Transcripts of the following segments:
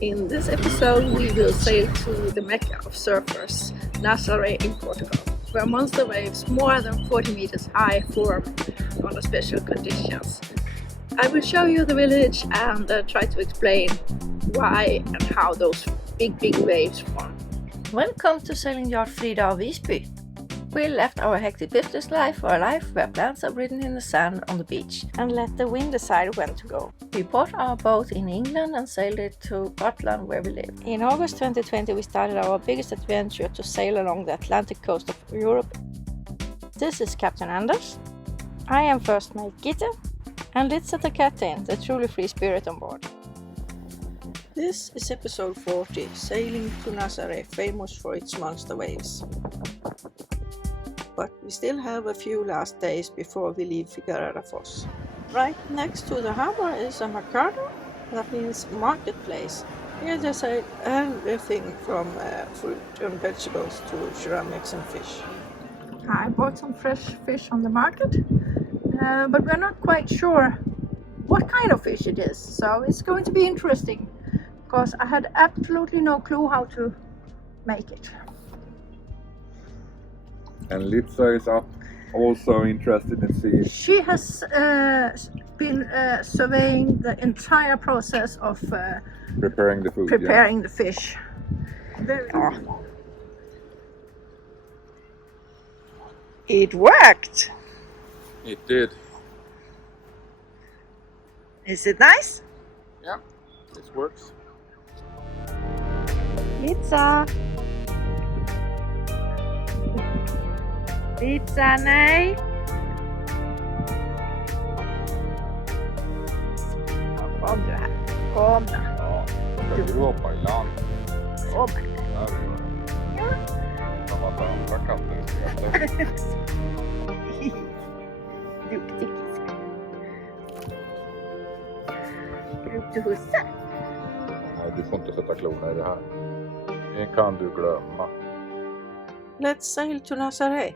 In this episode, we will sail to the Mecca of surfers, Nazaré in Portugal, where monster waves more than 40 meters high form under special conditions. I will show you the village and try to explain why and how those big waves form. Welcome to Sailing Yard Frida of Visby. We left our hectic business life for a life where plants are written in the sand on the beach and let the wind decide when to go. We bought our boat in England and sailed it to Gotland where we live. In August 2020 we started our biggest adventure to sail along the Atlantic coast of Europe. This is Captain Anders. I am first mate Gitte and Litsa the captain, the truly free spirit on board. This is episode 40, Sailing to Nazaré, famous for its monster waves. But we still have a few last days before we leave Figueira da Foz. Right next to the harbor is a mercado, that means marketplace. Here they sell everything from fruit and vegetables to ceramics and fish. I bought some fresh fish on the market, but we're not quite sure what kind of fish it is, so it's going to be interesting because I had absolutely no clue how to make it. And Litsa is up, also interested in seeing. She has been surveying the entire process of Preparing the food. preparing the fish. It worked! It did. Is it nice? Yeah, this works. Litsa! Litsa, nej! Ja, kom du här. Kom då. Ja, då ska du hoppa i land. Kom. Där är det. Ja. Som att andra katter skrattar. Duktig fisk. Ska du upp till husse? Nej, du får inte sätta klorna i det här. Det kan du glömma. Let's sail to Nazaré.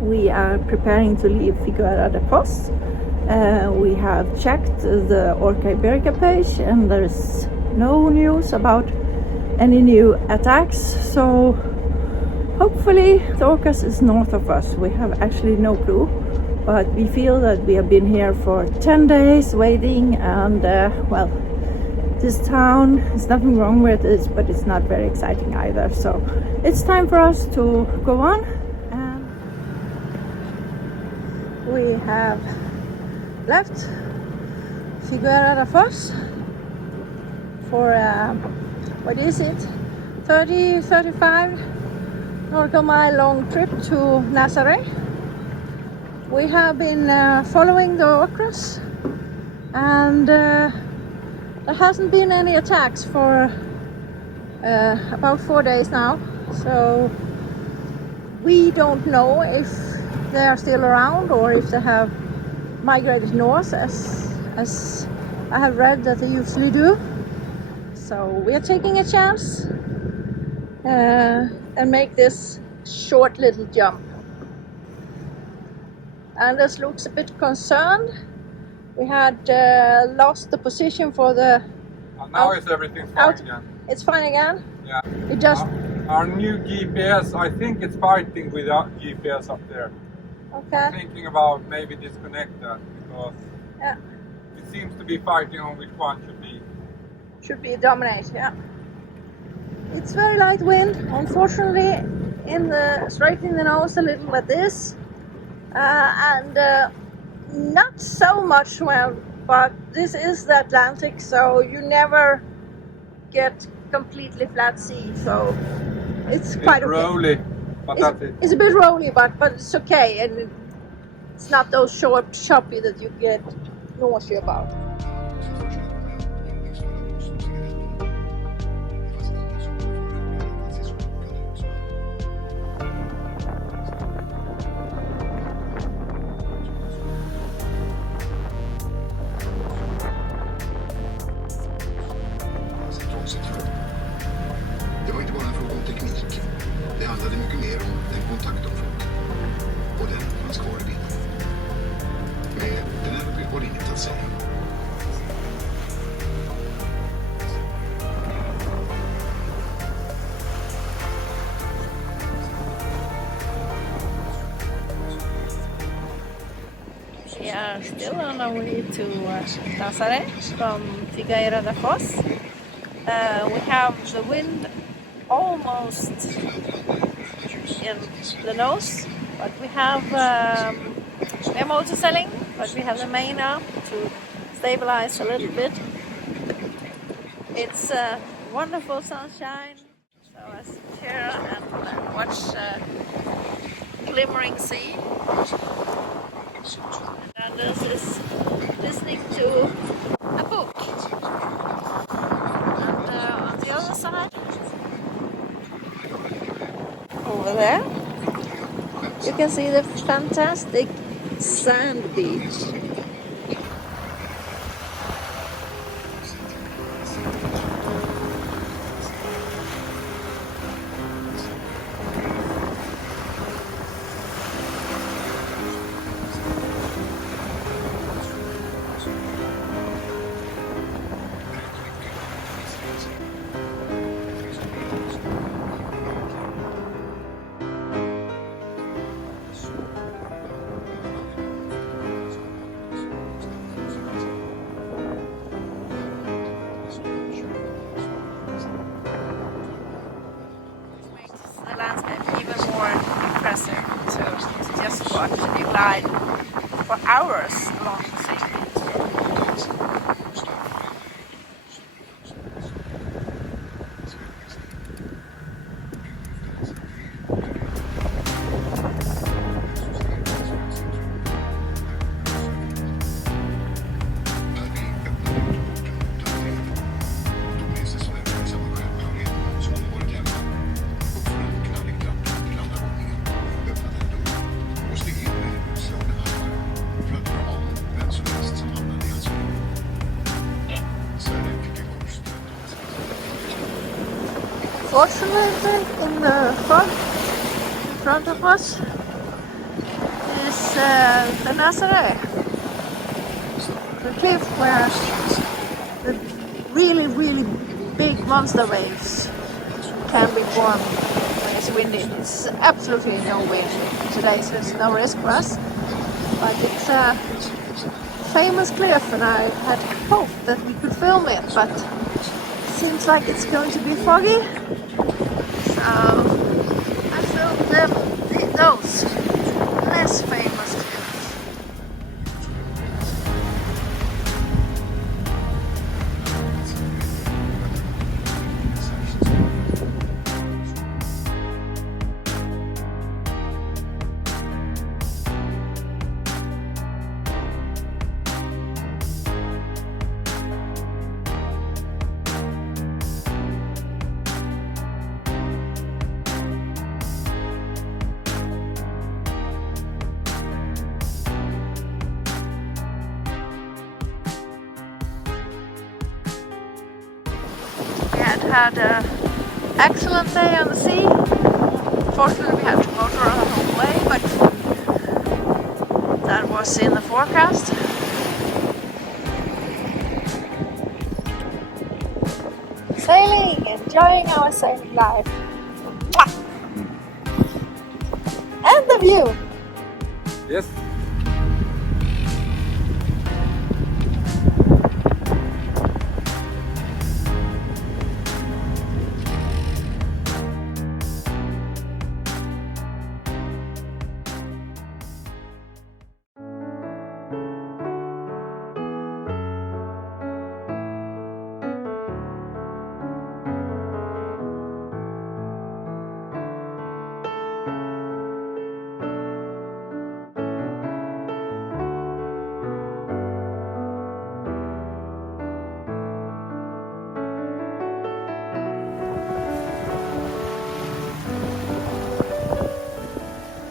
We are preparing to leave Figueira da Foz. We have checked the Orca Iberica page and there is no news about any new attacks, so hopefully the Orcas is north of us. We have actually no clue, but we feel that we have been here for 10 days waiting and well, this town, there's nothing wrong with it, but it's not very exciting either, so it's time for us to go on. We have left Figueira da Foz for what is it, 30-35 nautical mile long trip to Nazaré. We have been following the Orcas and there hasn't been any attacks for about 4 days now, so we don't know if they are still around or if they have migrated north as I have read that they usually do. So we are taking a chance and make this short little jump. Anders looks a bit concerned. We had lost the position for the... Now is everything fine again. It's fine again? Yeah. It just... Our new GPS, I think it's fighting with our GPS up there. Okay. I'm thinking about maybe disconnect that because Yeah. it seems to be fighting on which one Should be dominate, yeah. It's very light wind, unfortunately, straight in the nose a little like this, and not so much well, but this is the Atlantic, so you never get completely flat sea, so it's quite okay. rolly, but that's it. It's a bit rolly, but it's okay, and it's not those short, choppy that you get nausea about. Det var inte bara en fråga om teknik. Det handlade mycket mer om den kontakt de fått. Och den fanns kvar i bilden. Med den här var det inget att säga. are still on our way to Nazaré from Figueira da Foz. We have the wind almost in the nose, but we have motor sailing, but we have the main up to stabilize a little bit. It's wonderful sunshine, so I sit here and watch glimmering sea. And Anders is listening to a book. And on the other side, over there, you can see the fantastic sand beach. The landscape even more impressive to just watch and you glide for hours along the sea. Fortunately, in the fog in front of us is the Nazaré, the cliff where the really, really big monster waves can be formed when it's windy. It's absolutely no wind today, so it's no risk for us. But it's a famous cliff, and I had hoped that we could film it, but it seems like it's going to be foggy. So I filmed those less famous cliffs. Had an excellent day on the sea. Fortunately, we had to motor on the whole way, but that was in the forecast. Sailing, enjoying our sailing life. Mwah! And the view. Yes.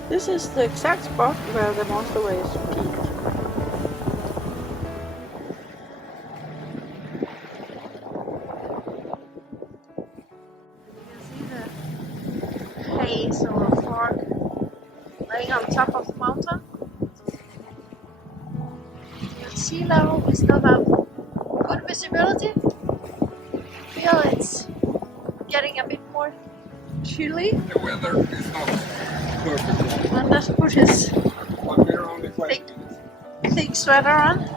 This is the exact spot where the monster waves peak. You can see the haze or fog laying on top of the mountain. At sea level we still have good visibility. Feel it's getting a bit more chilly. The weather is not perfect. Anders put his But we're only 5 big, minutes. thick sweater on.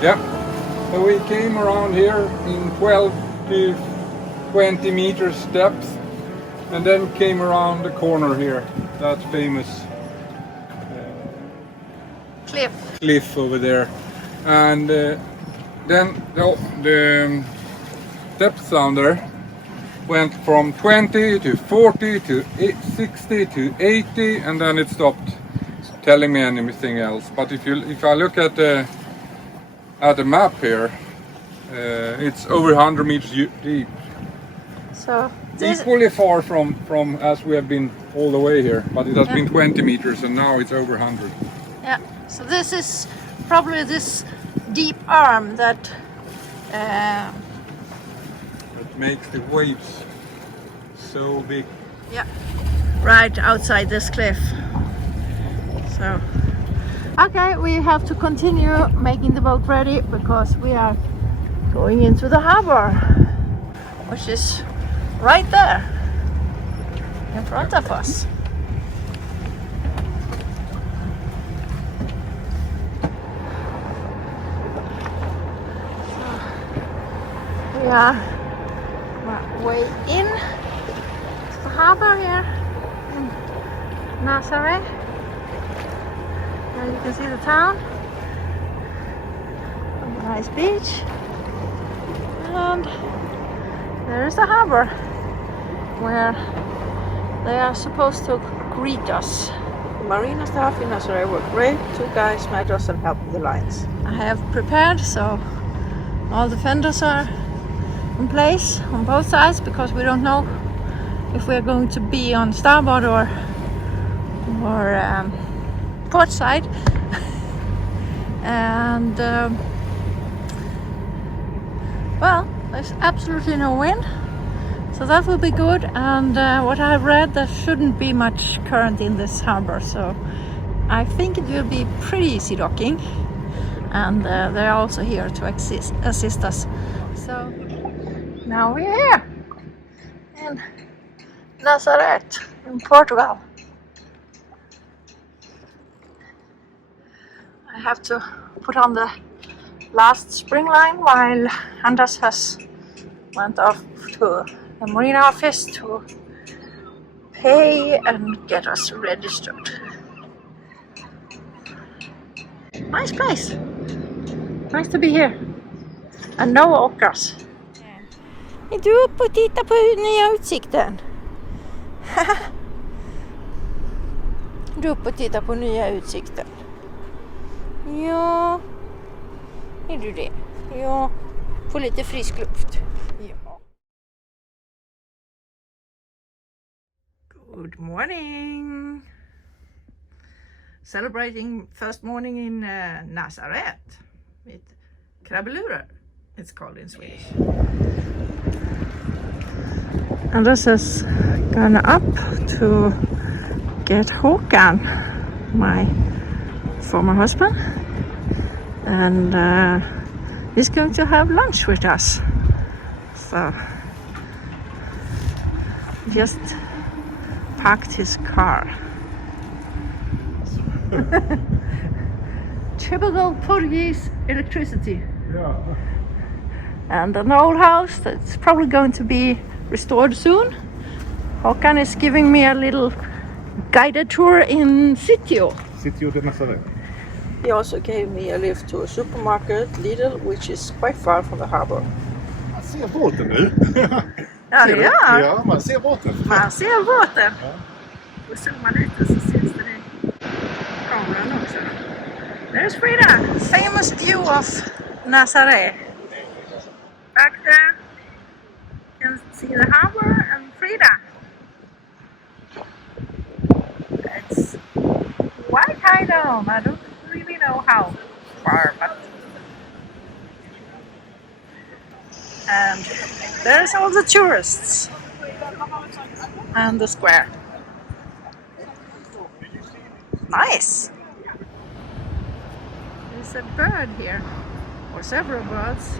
Yeah, so we came around here in 12 to 20 meters depth and then came around the corner here, that famous cliff over there. And then the depth down there went from 20 to 40 to 60 to 80 and then it stopped telling me anything else. But if I look at the map here, it's over 100 meters deep. So Equally far from as we have been all the way here, but it has been 20 meters and now it's over 100. yeah, so this is probably this deep arm that It makes the waves so big. yeah, right outside this cliff. So okay, we have to continue making the boat ready because we are going into the harbor, which is right there in front of us. So, we are way in to the harbor here in Nazaré. You can see the town, and a nice beach, and there is the harbor where they are supposed to greet us. The marina staff in Nazaré were great. 2 guys met us and helped with the lines. I have prepared, so all the fenders are in place on both sides because we don't know if we're going to be on starboard or port side. And well, there's absolutely no wind, so that will be good. And what I've read, there shouldn't be much current in this harbor, so I think it will be pretty easy docking. And they're also here to assist us. So now we're here in Nazaré in Portugal. I have to put on the last spring line while Anders has went off to the marina office to pay and get us registered. Nice place. Nice to be here. And no åkras. Är du uppe och tittar på nya utsikten? Du är uppe och tittar på nya utsikten. Ja, är du det? Ja, få lite frisk luft. Ja. Good morning. Celebrating first morning in Nazaré with krabbelurer, it's called in Swedish. Anders has gone up to get Håkan, my former husband, and he's going to have lunch with us. So he just parked his car. Typical Portuguese electricity. Yeah. And an old house that's probably going to be restored soon. Håkan is giving me a little guided tour in Sitio. Sitio de Nazaré. He also gave me a lift to a supermarket, Lidl, which is quite far from the harbor. Man ser båten nu. Ja, det gör. Ja, man ser båten. Man ser båten. Ja. Och zoomar lite så syns det i kameran också. There's Frida. Famous view of Nazaré. Back there, you can see the harbor and Frida. It's quite high down. I don't really know how far, but And there's all the tourists and the square. Nice! There's a bird here, or several birds.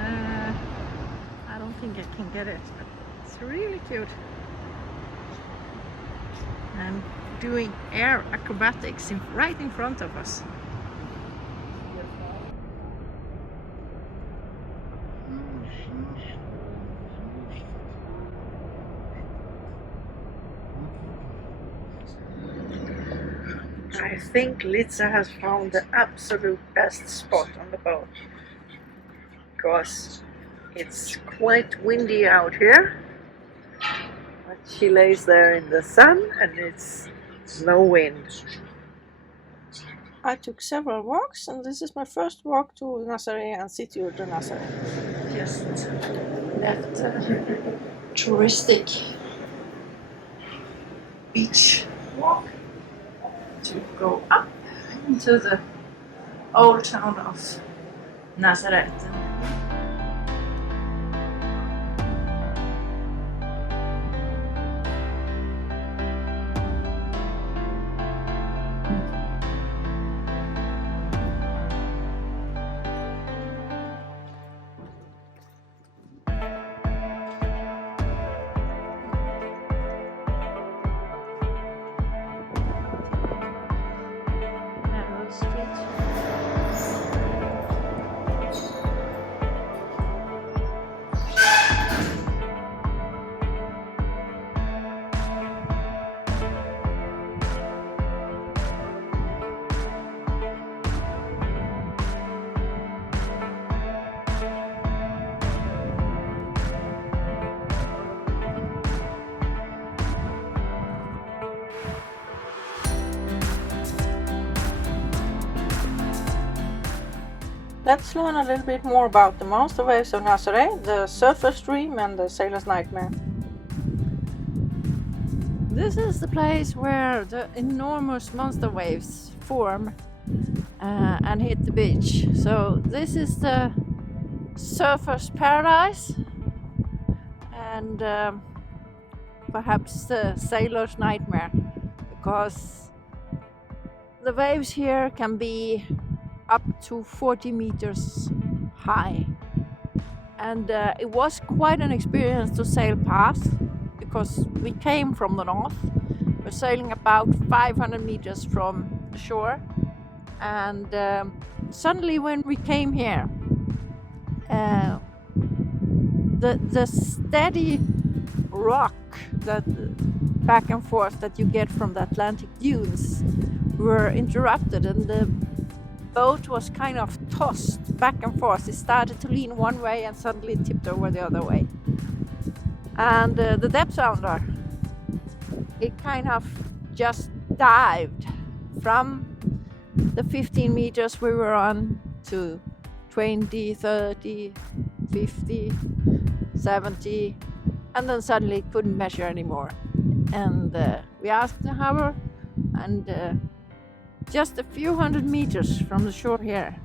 I don't think I can get it, but it's really cute. And doing air acrobatics right in front of us. I think Litsa has found the absolute best spot on the boat, because it's quite windy out here, but she lays there in the sun and it's no wind. I took several walks, and this is my first walk to Nazaré and Sitio de Nazaré. Just at the touristic beach walk to go up into the old town of Nazareth. Let's learn a little bit more about the monster waves of Nazaré, the surfer's dream and the sailor's nightmare. This is the place where the enormous monster waves form and hit the beach. So this is the surfer's paradise and perhaps the sailor's nightmare, because the waves here can be up to 40 meters high, and it was quite an experience to sail past, because we came from the north. We're sailing about 500 meters from the shore, and suddenly when we came here, the steady rock that back and forth that you get from the Atlantic dunes were interrupted, and the boat was kind of tossed back and forth. It started to lean one way and suddenly tipped over the other way. And the depth sounder, it kind of just dived from the 15 meters we were on to 20, 30, 50, 70, and then suddenly it couldn't measure anymore. And we asked the harbor, and just a few hundred meters from the shore here,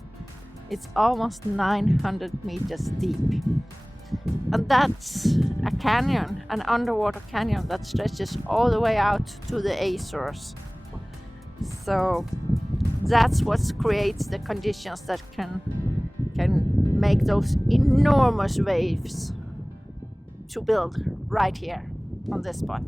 it's almost 900 meters deep. And that's a canyon, an underwater canyon that stretches all the way out to the Azores. So that's what creates the conditions that can make those enormous waves to build right here on this spot.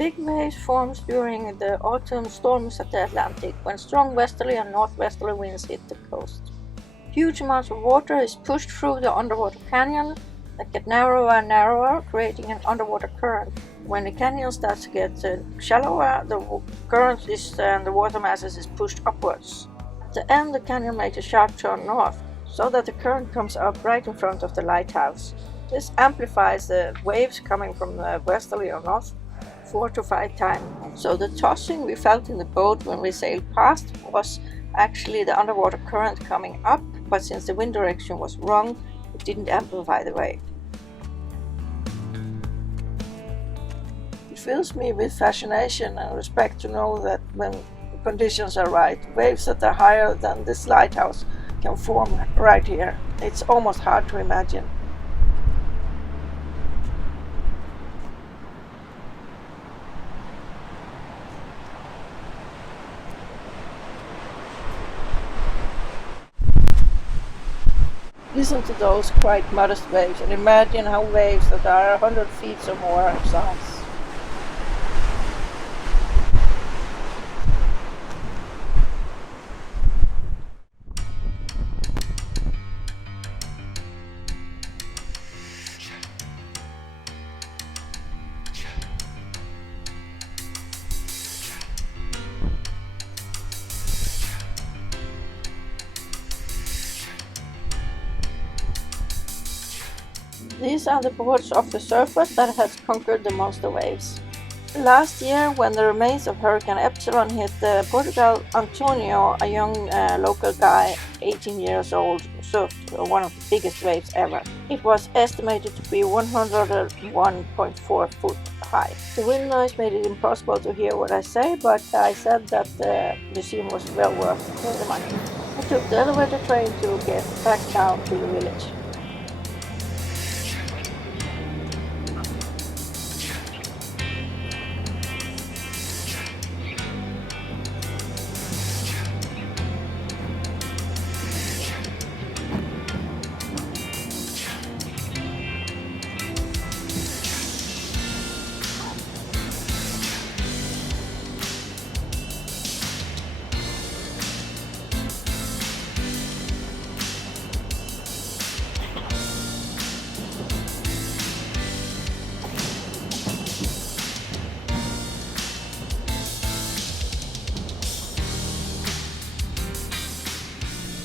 Big waves form during the autumn storms at the Atlantic when strong westerly and northwesterly winds hit the coast. Huge amounts of water is pushed through the underwater canyon that get narrower and narrower, creating an underwater current. When the canyon starts to get shallower, the current and the water masses is pushed upwards. At the end, the canyon makes a sharp turn north, so that the current comes up right in front of the lighthouse. This amplifies the waves coming from the westerly or north 4 to 5 times. So the tossing we felt in the boat when we sailed past was actually the underwater current coming up, but since the wind direction was wrong, it didn't amplify the wave. It fills me with fascination and respect to know that when the conditions are right, waves that are higher than this lighthouse can form right here. It's almost hard to imagine. Listen to those quite modest waves and imagine how waves that are 100 feet or more sounds. These are the boards of the surface that has conquered the monster waves. Last year, when the remains of Hurricane Epsilon hit Portugal, Antonio, a young local guy, 18 years old, surfed one of the biggest waves ever. It was estimated to be 101.4 foot high. The wind noise made it impossible to hear what I say, but I said that the museum was well worth the money. I took the elevator train to get back down to the village.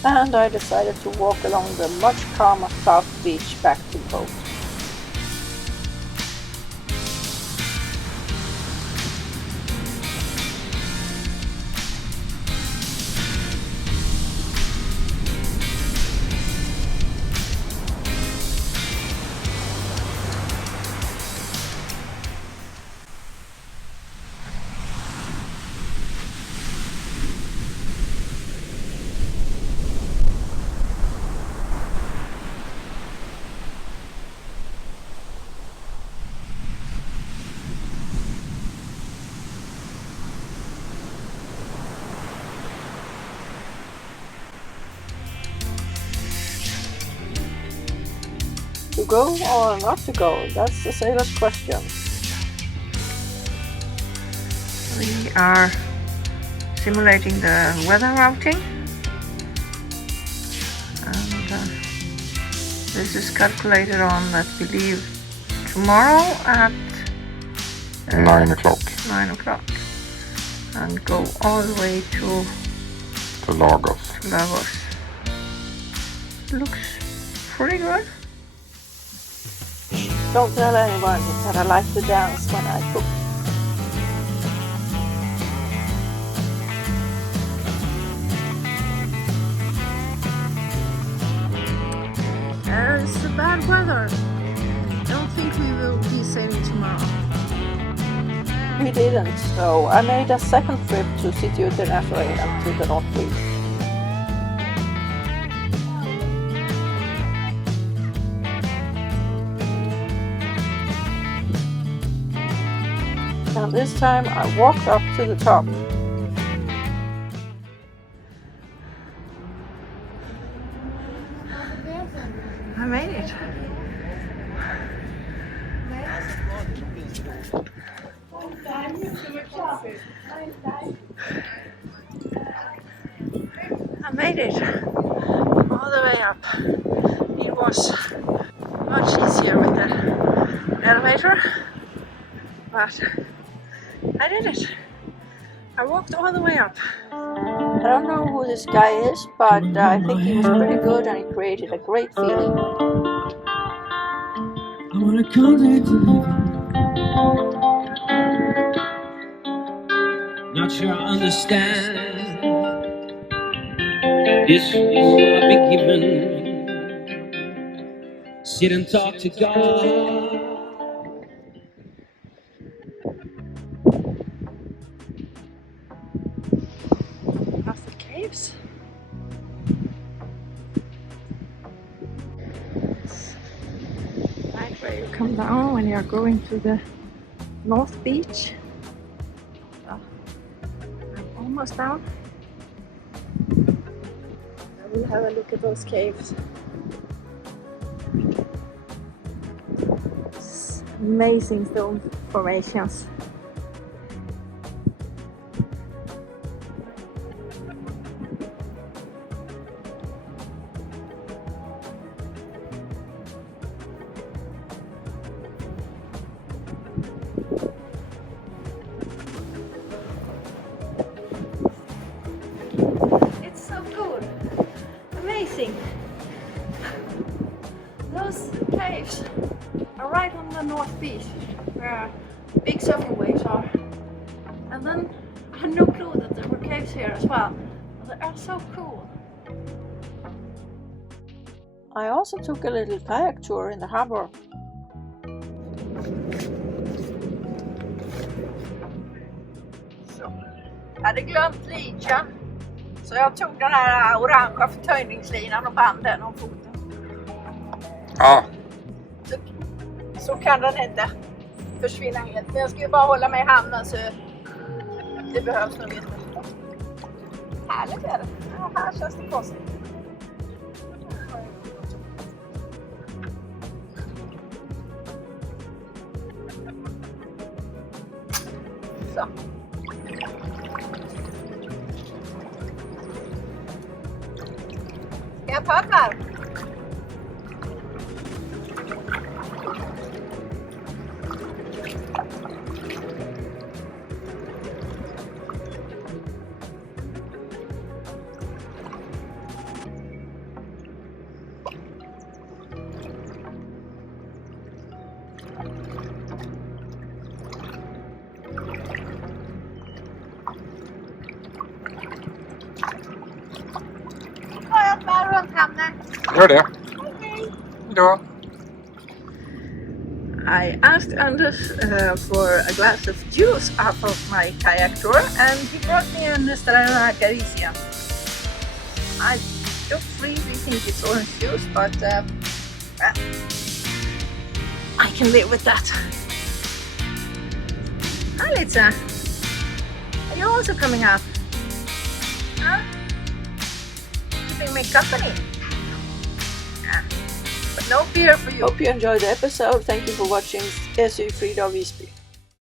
And I decided to walk along the much calmer South Beach back to the boat. To go or not to go? That's the sailor's question. We are simulating the weather routing, and this is calculated on, I believe, tomorrow at 9 o'clock. 9 o'clock, and go all the way to Lagos. Looks pretty good. Don't tell anyone that I like to dance when I cook. It's bad weather. Don't think we will be sailing tomorrow. We didn't, so I made a second trip to Sitio de Nazaré and to the North Beach. And this time I walked up to the top. I made it. made it all the way up. It was much easier with the elevator, but I did it. I walked all the way up. I don't know who this guy is, but I think he was pretty good and he created a great feeling. I wanna contact you. Not sure I understand this war I've been given. Sit and talk to God. Past the caves. Right where you come down when you are going to the North Beach. I'm almost down. I will have a look at those caves. Amazing stone formations. It's so cool. Amazing. Those caves are right on the North Beach where big surfing waves are. And then I had no clue that there were caves here as well. They are so cool. I also took a little kayak tour in the harbor. Så. Jag hade glömt licha. Så jag tog den här orangea förtöjningslinan och band den om foten. Ah, Så kan den inte försvinna helt. Men jag ska ju bara hålla mig i hamnen så det behövs nog inte. Härligt är det. Ja, här känns det konstigt. Så. Ska jag ta ett varv? gör det. Då. I asked Anders for a glass of juice off of my kayak tour, and he brought me an Estrella Galicia. I don't really think it's orange juice, but I can live with that. Hi Litsa, are you also coming up? Huh? Keeping me company? Yeah. But no beer for you. Hope you enjoyed the episode. Thank you for watching SU Frida Visby.